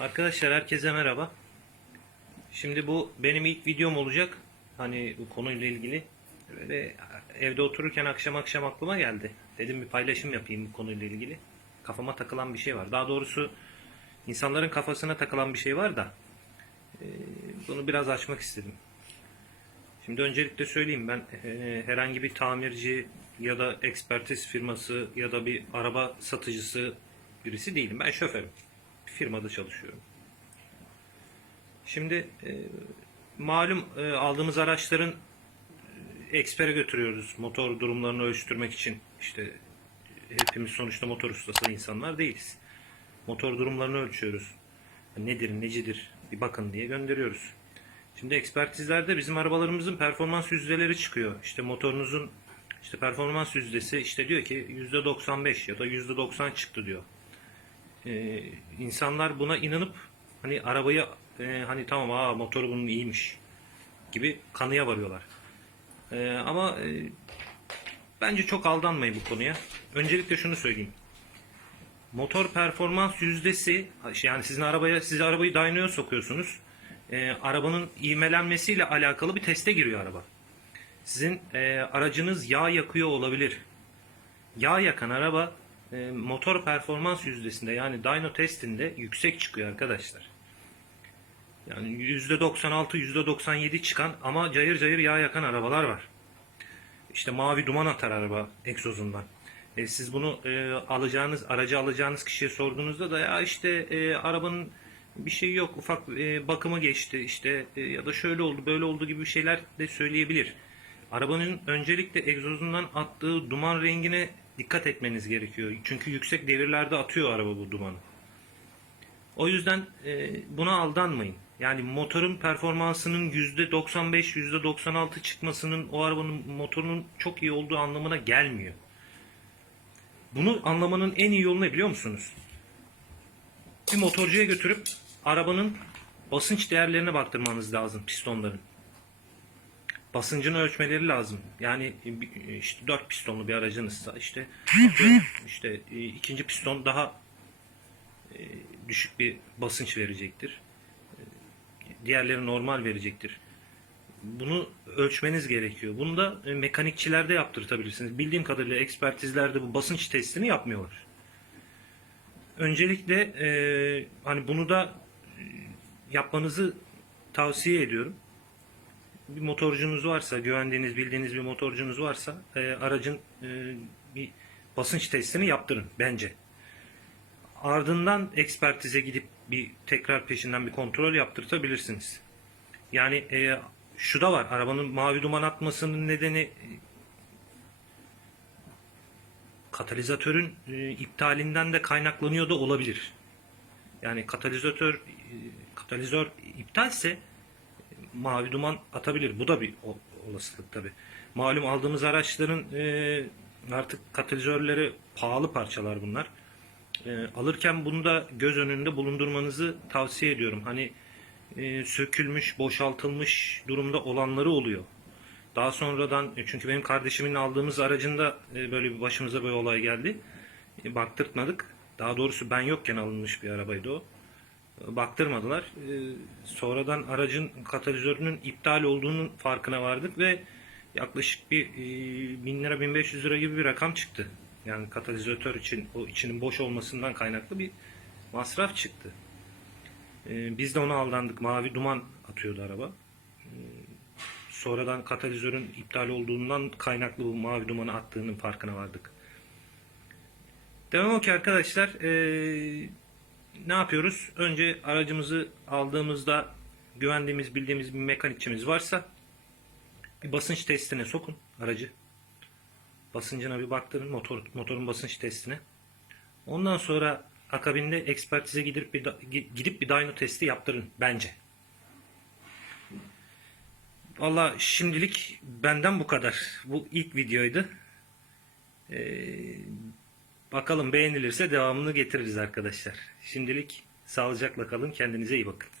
Arkadaşlar herkese merhaba. Şimdi bu benim ilk videom olacak. Hani bu konuyla ilgili. Böyle evde otururken akşam akşam aklıma geldi. Dedim bir paylaşım yapayım bu konuyla ilgili. Kafama takılan bir şey var. Daha doğrusu insanların kafasına takılan bir şey var da e, bunu biraz açmak istedim. Şimdi öncelikle söyleyeyim ben e, herhangi bir tamirci ya da ekspertiz firması ya da bir araba satıcısı birisi değilim. Ben şoförüm. Firmada çalışıyorum. Şimdi e, malum e, aldığımız araçların e, ekspere götürüyoruz motor durumlarını ölçtürmek için. İşte hepimiz sonuçta motor ustası insanlar değiliz. Motor durumlarını ölçüyoruz. Nedir, necidir bir bakın diye gönderiyoruz. Şimdi ekspertizlerde bizim arabalarımızın performans yüzdeleri çıkıyor. İşte motorunuzun işte performans yüzdesi işte diyor ki %95 ya da %90 çıktı diyor. Ee, insanlar buna inanıp hani arabayı e, hani tamam aa motoru bunun iyiymiş gibi kanıya varıyorlar. Ee, ama e, bence çok aldanmayın bu konuya. Öncelikle şunu söyleyeyim. Motor performans yüzdesi yani sizin arabaya siz arabayı dyno'ya sokuyorsunuz. Ee, arabanın ivmelenmesiyle alakalı bir teste giriyor araba. Sizin e, aracınız yağ yakıyor olabilir. Yağ yakan araba e, motor performans yüzdesinde yani dyno testinde yüksek çıkıyor arkadaşlar. Yani %96, %97 çıkan ama cayır cayır yağ yakan arabalar var. İşte mavi duman atar araba egzozundan. E, siz bunu e, alacağınız, aracı alacağınız kişiye sorduğunuzda da ya işte e, arabanın bir şey yok, ufak e, bakımı geçti işte e, ya da şöyle oldu, böyle oldu gibi şeyler de söyleyebilir. Arabanın öncelikle egzozundan attığı duman rengine dikkat etmeniz gerekiyor. Çünkü yüksek devirlerde atıyor araba bu dumanı. O yüzden e, buna aldanmayın. Yani motorun performansının %95, %96 çıkmasının o arabanın motorunun çok iyi olduğu anlamına gelmiyor. Bunu anlamanın en iyi yolu ne biliyor musunuz? Bir motorcuya götürüp arabanın basınç değerlerine baktırmanız lazım pistonların. Basıncını ölçmeleri lazım. Yani e, işte 4 pistonlu bir aracınızsa işte işte e, ikinci piston daha e, düşük bir basınç verecektir. E, Diğerleri normal verecektir. Bunu ölçmeniz gerekiyor. Bunu da e, mekanikçilerde yaptırtabilirsiniz. Bildiğim kadarıyla ekspertizlerde bu basınç testini yapmıyorlar. Öncelikle e, hani bunu da e, yapmanızı tavsiye ediyorum. Bir motorcunuz varsa, güvendiğiniz, bildiğiniz bir motorcunuz varsa e, aracın e, bir basınç testini yaptırın bence. Ardından ekspertize gidip bir tekrar peşinden bir kontrol yaptırtabilirsiniz. Yani e, şu da var. Arabanın mavi duman atmasının nedeni e, katalizatörün e, iptalinden de kaynaklanıyor da olabilir. Yani katalizatör e, katalizör iptalse mavi duman atabilir. Bu da bir olasılık tabi. Malum aldığımız araçların e, artık katalizörleri pahalı parçalar bunlar. E, alırken bunu da göz önünde bulundurmanızı tavsiye ediyorum. Hani e, sökülmüş, boşaltılmış durumda olanları oluyor. Daha sonradan e, çünkü benim kardeşimin aldığımız aracında e, böyle bir başımıza böyle olay geldi. E, baktırtmadık. Daha doğrusu ben yokken alınmış bir arabaydı o. E, Baktırmadılar. E, Sonradan aracın katalizörünün iptal olduğunun farkına vardık ve yaklaşık bir e, 1000 lira 1500 lira gibi bir rakam çıktı. Yani katalizatör için o içinin boş olmasından kaynaklı bir masraf çıktı. E, Biz de ona aldandık. Mavi duman atıyordu araba. Sonradan katalizörün iptal olduğundan kaynaklı bu mavi dumanı attığının farkına vardık. Devam o ki arkadaşlar eee, ne yapıyoruz? Önce aracımızı aldığımızda güvendiğimiz bildiğimiz bir mekanikçimiz varsa bir basınç testine sokun aracı. Basıncına bir baktırın motor, motorun basınç testine. Ondan sonra akabinde ekspertize gidip bir gidip bir dyno testi yaptırın bence. Valla şimdilik benden bu kadar. Bu ilk videoydu. Ee, bakalım beğenilirse devamını getiririz arkadaşlar. Şimdilik sağlıcakla kalın. Kendinize iyi bakın.